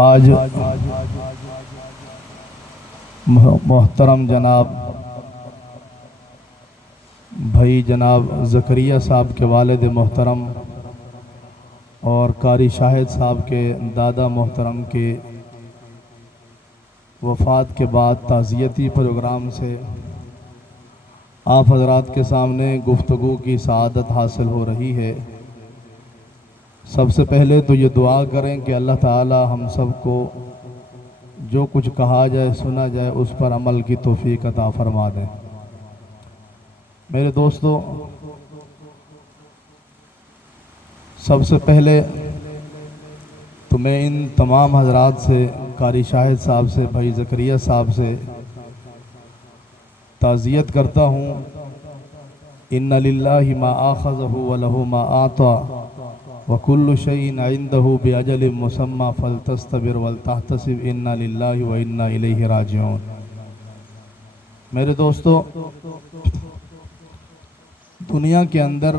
آج محترم جناب بھائی جناب زکریا صاحب کے والد محترم اور قاری شاہد صاحب کے دادا محترم کے وفات کے بعد تعزیتی پروگرام سے آپ حضرات کے سامنے گفتگو کی سعادت حاصل ہو رہی ہے۔ سب سے پہلے تو یہ دعا کریں کہ اللہ تعالی ہم سب کو جو کچھ کہا جائے سنا جائے اس پر عمل کی توفیق عطا فرما دیں۔ میرے دوستو، سب سے پہلے تو میں ان تمام حضرات سے، قاری شاہد صاحب سے، بھائی زکریا صاحب سے تعزیت کرتا ہوں۔ ان للہ ما آخذہ ولہ ما اعطی وکل شیء عنده باجل مسمی فلتصطبر ولتحتسب انا للہ وانا الیہ راجعون۔ میرے دوستو، دنیا کے اندر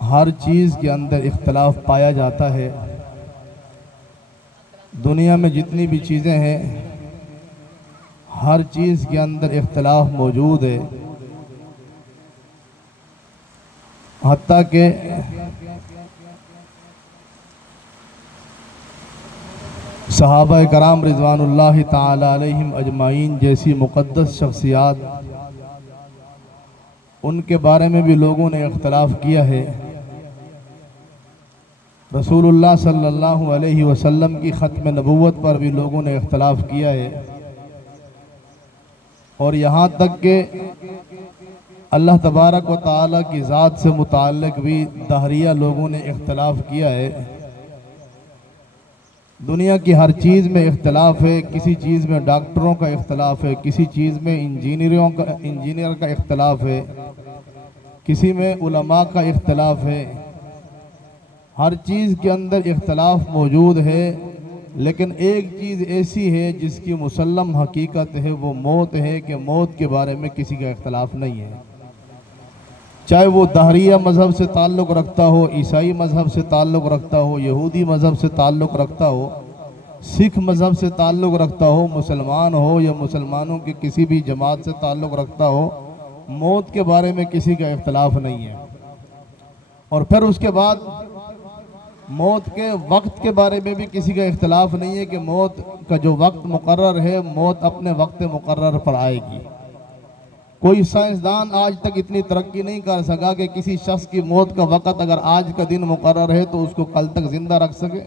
ہر چیز کے اندر اختلاف پایا جاتا ہے۔ دنیا میں جتنی بھی چیزیں ہیں ہر چیز کے اندر اختلاف موجود ہے، حتیٰ کہ صحابہ کرام رضوان اللہ تعالی علیہم اجمعین جیسی مقدس شخصیات، ان کے بارے میں بھی لوگوں نے اختلاف کیا ہے۔ رسول اللہ صلی اللہ علیہ وسلم کی ختم نبوت پر بھی لوگوں نے اختلاف کیا ہے، اور یہاں تک کہ اللہ تبارک و تعالیٰ کی ذات سے متعلق بھی دہریہ لوگوں نے اختلاف کیا ہے۔ دنیا کی ہر چیز میں اختلاف ہے، کسی چیز میں ڈاکٹروں کا اختلاف ہے، کسی چیز میں انجینئر کا اختلاف ہے، کسی میں علماء کا اختلاف ہے۔ ہر چیز کے اندر اختلاف موجود ہے، لیکن ایک چیز ایسی ہے جس کی مسلم حقیقت ہے، وہ موت ہے کہ موت کے بارے میں کسی کا اختلاف نہیں ہے۔ چاہے وہ دہریہ مذہب سے تعلق رکھتا ہو، عیسائی مذہب سے تعلق رکھتا ہو، یہودی مذہب سے تعلق رکھتا ہو، سکھ مذہب سے تعلق رکھتا ہو، مسلمان ہو یا مسلمانوں کی کسی بھی جماعت سے تعلق رکھتا ہو، موت کے بارے میں کسی کا اختلاف نہیں ہے۔ اور پھر اس کے بعد موت کے وقت کے بارے میں بھی کسی کا اختلاف نہیں ہے کہ موت کا جو وقت مقرر ہے، موت اپنے وقت مقرر پر آئے گی۔ کوئی سائنسدان آج تک اتنی ترقی نہیں کر سکا کہ کسی شخص کی موت کا وقت اگر آج کا دن مقرر ہے تو اس کو کل تک زندہ رکھ سکے۔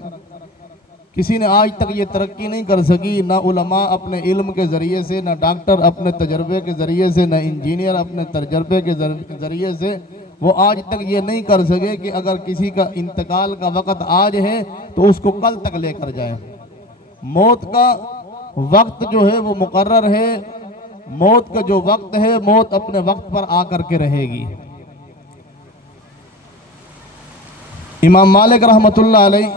کسی نے آج تک یہ ترقی نہیں کر سکی، نہ علماء اپنے علم کے ذریعے سے، نہ ڈاکٹر اپنے تجربے کے ذریعے سے، نہ انجینئر اپنے تجربے کے ذریعے سے، وہ آج تک یہ نہیں کر سکے کہ اگر کسی کا انتقال کا وقت آج ہے تو اس کو کل تک لے کر جائے۔ موت کا وقت جو ہے وہ مقرر ہے، موت کا جو وقت ہے، موت اپنے وقت پر آ کر کے رہے گی۔ امام مالک رحمۃ اللہ علیہ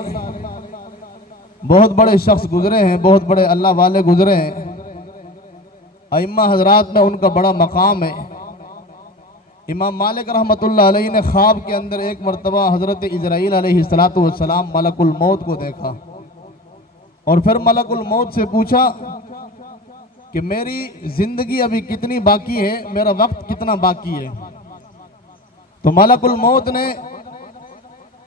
بہت بڑے شخص گزرے ہیں، بہت بڑے اللہ والے گزرے ہیں، ائمہ حضرات میں ان کا بڑا مقام ہے۔ امام مالک رحمۃ اللہ علیہ نے خواب کے اندر ایک مرتبہ حضرت اسرائیل علیہ السلام ملک الموت کو دیکھا، اور پھر ملک الموت سے پوچھا کہ میری زندگی ابھی کتنی باقی ہے، میرا وقت کتنا باقی ہے؟ تو ملک الموت نے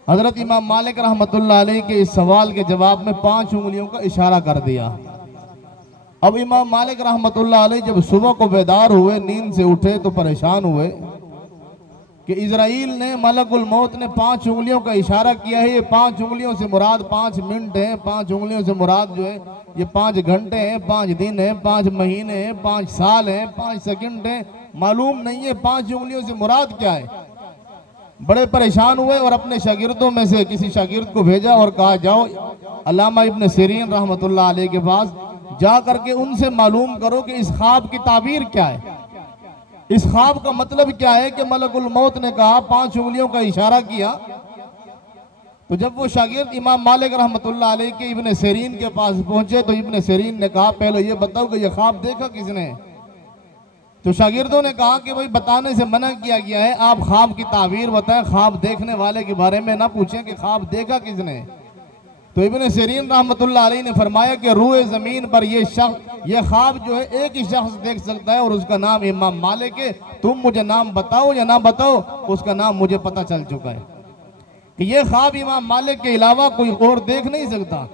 حضرت امام مالک رحمۃ اللہ علیہ کے اس سوال کے جواب میں 5 انگلیوں کا اشارہ کر دیا۔ اب امام مالک رحمۃ اللہ علیہ جب صبح کو بیدار ہوئے، نیند سے اٹھے تو پریشان ہوئے کہ اسرائیل نے، ملک الموت نے 5 انگلیوں کا اشارہ کیا ہے، یہ 5 انگلیوں سے مراد 5 منٹ ہیں، 5 انگلیوں سے مراد جو ہے یہ 5 گھنٹے ہیں، 5 دن ہیں، 5 مہینے ہیں، 5 سال ہیں، 5 سیکنڈ ہیں، معلوم نہیں ہے 5 انگلیوں سے مراد کیا ہے۔ بڑے پریشان ہوئے اور اپنے شاگردوں میں سے کسی شاگرد کو بھیجا اور کہا جاؤ علامہ ابن سیرین رحمۃ اللہ علیہ کے پاس جا کر کے ان سے معلوم کرو کہ اس خواب کی تعبیر کیا ہے، اس خواب کا مطلب کیا ہے کہ ملک الموت نے کہا 5 انگلیوں کا اشارہ کیا۔ تو جب وہ شاگرد امام مالک رحمۃ اللہ علیہ کے ابن سیرین کے پاس پہنچے تو ابن سیرین نے کہا پہلے یہ بتاؤ کہ یہ خواب دیکھا کس نے؟ تو شاگردوں نے کہا کہ بھائی بتانے سے منع کیا گیا ہے، آپ خواب کی تعبیر بتائیں، خواب دیکھنے والے کے بارے میں نہ پوچھیں کہ خواب دیکھا کس نے۔ تو ابن سیرین رحمۃ اللہ علیہ نے فرمایا کہ روئے زمین پر یہ شخص، یہ خواب جو ہے ایک ہی شخص دیکھ سکتا ہے، اور اس کا نام امام مالک ہے۔ تم مجھے نام بتاؤ یا نہ بتاؤ، اس کا نام مجھے پتہ چل چکا ہے کہ یہ خواب امام مالک کے علاوہ کوئی اور دیکھ نہیں سکتا۔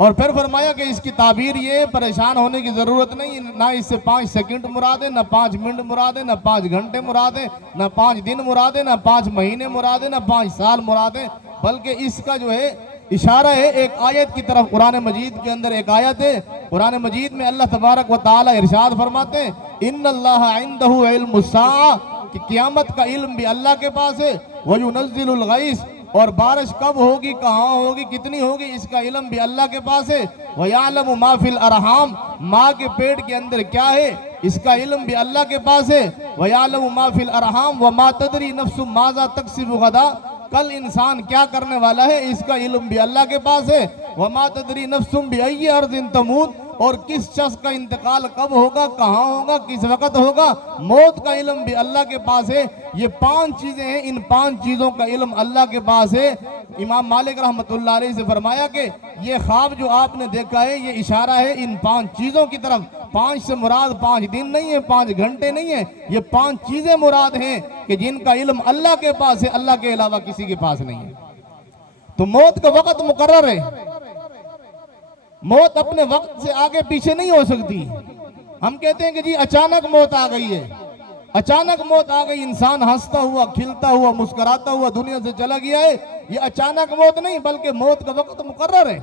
اور پھر فرمایا کہ اس کی تعبیر یہ، پریشان ہونے کی ضرورت نہیں، نہ اس سے 5 سیکنڈ مراد ہے، نہ 5 منٹ مراد ہے، نہ 5 گھنٹے مراد ہے، نہ 5 دن مراد ہے، نہ 5 مہینے مراد ہے، نہ 5 سال مراد ہے، بلکہ اس کا جو ہے اشارہ ہے ایک آیت کی طرف۔ قرآن مجید کے اندر ایک آیت ہے، قرآن مجید میں اللہ تبارک و تعالی ارشاد فرماتے ہیں ان اللہ عندہ علم الساعہ، کہ قیامت کا علم بھی اللہ کے پاس ہے، وَيُنَزِّلُ الْغَيْثَ، اور بارش کب ہوگی، کہاں ہوگی، کتنی ہوگی، اس کا علم بھی اللہ کے پاس ہے، وَيَعْلَمُ مَا فِي الْأَرْحَامِ، ماں کے پیٹ کے اندر کیا ہے، اس کا علم بھی اللہ کے پاس ہے، وَيَعْلَمُ مَا فِي الْأَرْحَامِ وَمَا تَدْرِي نَفْسٌ مَاذَا تَكْسِبُ غَدًا، کل انسان کیا کرنے والا ہے، اس کا علم بھی اللہ کے پاس ہے، وَمَا تَدْرِي نَفْسٌ بِأَيِّ أَرْضٍ تَمُوتُ، اور کس شخص کا انتقال کب ہوگا، کہاں ہوگا، کس وقت ہوگا، موت کا علم بھی اللہ کے پاس ہے۔ یہ 5 چیزیں ہیں، ان 5 چیزوں کا علم اللہ کے پاس ہے۔ امام مالک رحمۃ اللہ علیہ سے فرمایا کہ یہ خواب جو آپ نے دیکھا ہے، یہ اشارہ ہے ان 5 چیزوں کی طرف۔ 5 سے مراد 5 دن نہیں ہے، 5 گھنٹے نہیں ہے، یہ 5 چیزیں مراد ہیں کہ جن کا علم اللہ کے پاس ہے، اللہ کے علاوہ کسی کے پاس نہیں ہے۔ تو موت کا وقت مقرر ہے، موت اپنے وقت سے آگے پیچھے نہیں ہو سکتی۔ ہم کہتے ہیں کہ جی اچانک موت آ گئی ہے، اچانک موت آ گئی، انسان ہنستا ہوا، کھلتا ہوا، مسکراتا ہوا دنیا سے چلا گیا ہے، یہ اچانک موت نہیں، بلکہ موت کا وقت مقرر ہے۔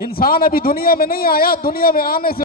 انسان ابھی دنیا میں نہیں آیا، دنیا میں آنے سے